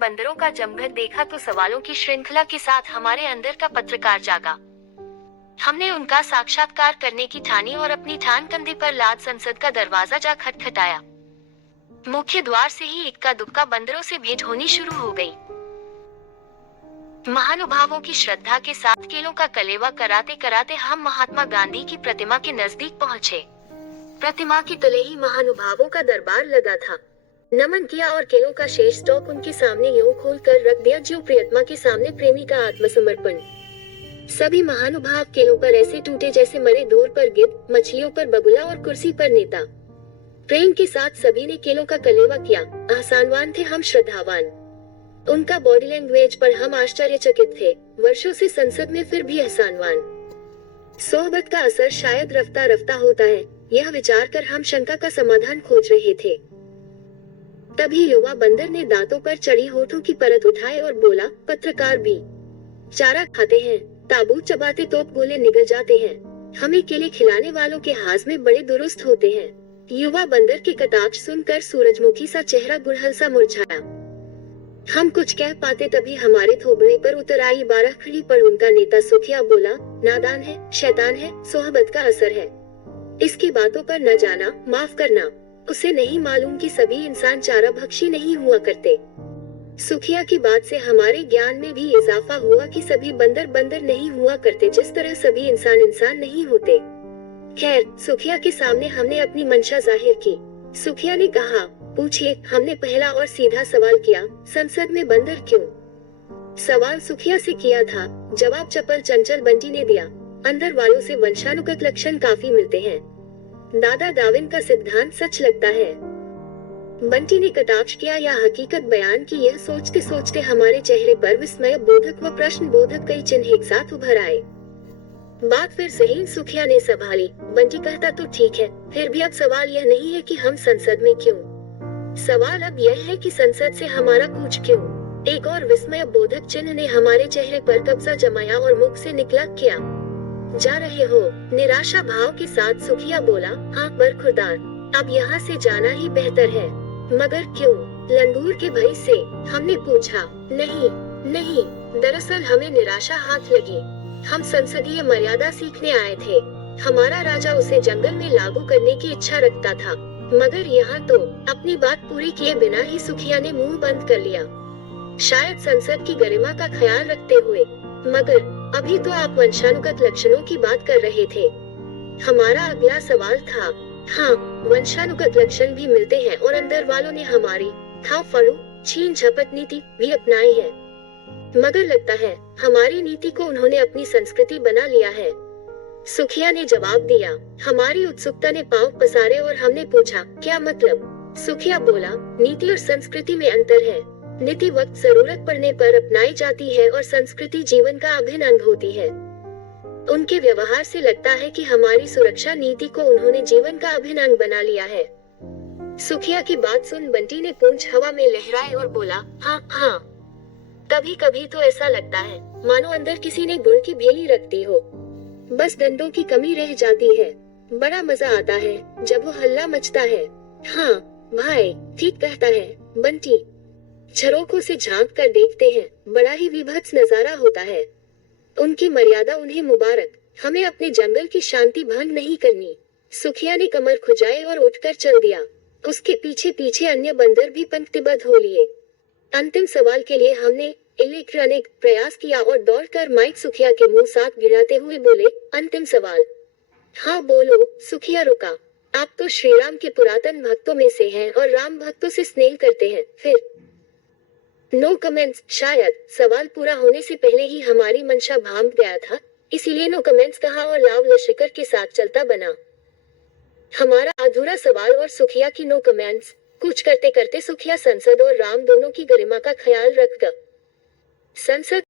बंदरों का जमघट देखा तो सवालों की श्रृंखला के साथ हमारे अंदर का पत्रकार जागा। हमने उनका साक्षात्कार करने की ठानी और अपनी ठान कंधे पर लाद संसद का दरवाजा जा खटखटाया। मुख्य द्वार से ही इक्का दुक्का बंदरों से भेंट होनी शुरू हो गई। महानुभावों की श्रद्धा के साथ केलों का कलेवा कराते कराते हम महात्मा गांधी की प्रतिमा के नजदीक पहुँचे। प्रतिमा के तले ही महानुभावों का दरबार लगा था। नमन किया और केलों का शेष स्टॉक उनके सामने यूं खोल कर रख दिया जो प्रियतमा के सामने प्रेमी का आत्मसमर्पण। सभी महानुभाव केलों पर ऐसे टूटे जैसे मरे धोर पर गिद्ध, मछलियों पर बगुला और कुर्सी पर नेता। प्रेम के साथ सभी ने केलों का कलेवा किया। आसानवान थे हम श्रद्धावान। उनका बॉडी लैंग्वेज पर हम आश्चर्यचकित थे। वर्षों से संसद में फिर भी आसानवान। सोहबत का असर शायद रफ्ता रफ्ता होता है, यह विचार कर हम शंका का समाधान खोज रहे थे। तभी युवा बंदर ने दांतों पर चढ़ी होठों की परत उठाए और बोला, पत्रकार भी चारा खाते हैं, ताबूत चबाते तोप गोले निगल जाते हैं, हमें केले खिलाने वालों के हाथ में बड़े दुरुस्त होते हैं। युवा बंदर के कटाक्ष सुनकर सूरजमुखी सा चेहरा गुड़हल सा मुरझाया। हम कुछ कह पाते तभी हमारे थोबड़े पर उतर आई 12 खड़ी पर उनका नेता सुखिया बोला, नादान है, शैतान है, सोहबत का असर है, इसकी बातों पर न जाना, माफ करना। उसे नहीं मालूम कि सभी इंसान चारा भक्षी नहीं हुआ करते। सुखिया की बात से हमारे ज्ञान में भी इजाफा हुआ कि सभी बंदर बंदर नहीं हुआ करते, जिस तरह सभी इंसान इंसान नहीं होते। खैर, सुखिया के सामने हमने अपनी मंशा जाहिर की। सुखिया ने कहा, पूछिए। हमने पहला और सीधा सवाल किया, संसद में बंदर क्यों? सवाल सुखिया से किया था, जवाब चपल चंचल बंटी ने दिया। अंदर वालों से वंशानुगत लक्षण काफी मिलते हैं। दादा डार्विन का सिद्धांत सच लगता है। बंटी ने कटाक्ष किया या हकीकत बयान की, यह सोचते सोचते हमारे चेहरे पर विस्मय बोधक व प्रश्न बोधक कई चिन्ह एक साथ उभर आए। बात फिर सही सुखिया ने संभाली। बंटी कहता तो ठीक है, फिर भी अब सवाल यह नहीं है कि हम संसद में क्यों, सवाल अब यह है कि संसद से हमारा कूच क्यों। एक और विस्मय बोधक चिन्ह ने हमारे चेहरे पर कब्जा जमाया और मुख से निकला, क्या जा रहे हो? निराशा भाव के साथ सुखिया बोला, हाँ बरखुरदार, अब यहाँ से जाना ही बेहतर है। मगर क्यों? लंगूर के भय से, हमने पूछा। नहीं नहीं, दरअसल हमें निराशा हाथ लगी। हम संसदीय मर्यादा सीखने आए थे। हमारा राजा उसे जंगल में लागू करने की इच्छा रखता था, मगर यहाँ तो अपनी बात पूरी किए बिना ही सुखिया ने मुंह बंद कर लिया। शायद संसद की गरिमा का ख्याल रखते हुए। मगर अभी तो आप वंशानुगत लक्षणों की बात कर रहे थे। हमारा अगला सवाल था। हाँ, वंशानुगत लक्षण भी मिलते हैं और अंदर वालों ने हमारी खाओ फड़ो छीन झपट नीति भी अपनाई है, मगर लगता है हमारी नीति को उन्होंने अपनी संस्कृति बना लिया है। सुखिया ने जवाब दिया। हमारी उत्सुकता ने पांव पसारे और हमने पूछा, क्या मतलब? सुखिया बोला, नीति और संस्कृति में अंतर है। नीति वक्त जरूरत पड़ने पर अपनाई जाती है और संस्कृति जीवन का अभिन्न अंग होती है। उनके व्यवहार से लगता है कि हमारी सुरक्षा नीति को उन्होंने जीवन का अभिन्न अंग बना लिया है। सुखिया की बात सुन बंटी ने पूंछ हवा में लहराए और बोला, हाँ हाँ, कभी कभी तो ऐसा लगता है मानो अंदर किसी ने गुड़ की भेली रख दी हो, बस डंडों की कमी रह जाती है। बड़ा मजा आता है जब वो हल्ला मचता है। हाँ भाई, ठीक कहता है बंटी। झरोखों से झांक कर देखते हैं, बड़ा ही विभत्स नजारा होता है। उनकी मर्यादा उन्हें मुबारक, हमें अपने जंगल की शांति भंग नहीं करनी। सुखिया ने कमर खुजाई और उठकर चल दिया। उसके पीछे पीछे अन्य बंदर भी पंक्तिबद्ध हो लिए। अंतिम सवाल के लिए हमने इलेक्ट्रॉनिक प्रयास किया और दौड़कर माइक सुखिया के मुंह साथ गिराते हुए बोले, अंतिम सवाल। हाँ बोलो। सुखिया रुका। आप तो श्री राम के पुरातन भक्तों में से हैं और राम भक्तों से स्नेह करते हैं। फिर नो कमेंट्स। शायद सवाल पूरा होने से पहले ही हमारी मंशा भांग गया था, इसीलिए नो कमेंट्स कहा और लाव लश्कर के साथ चलता बना। हमारा अधूरा सवाल और सुखिया की नो कमेंट्स। कुछ करते करते सुखिया संसद और राम दोनों की गरिमा का ख्याल रख गया। संसद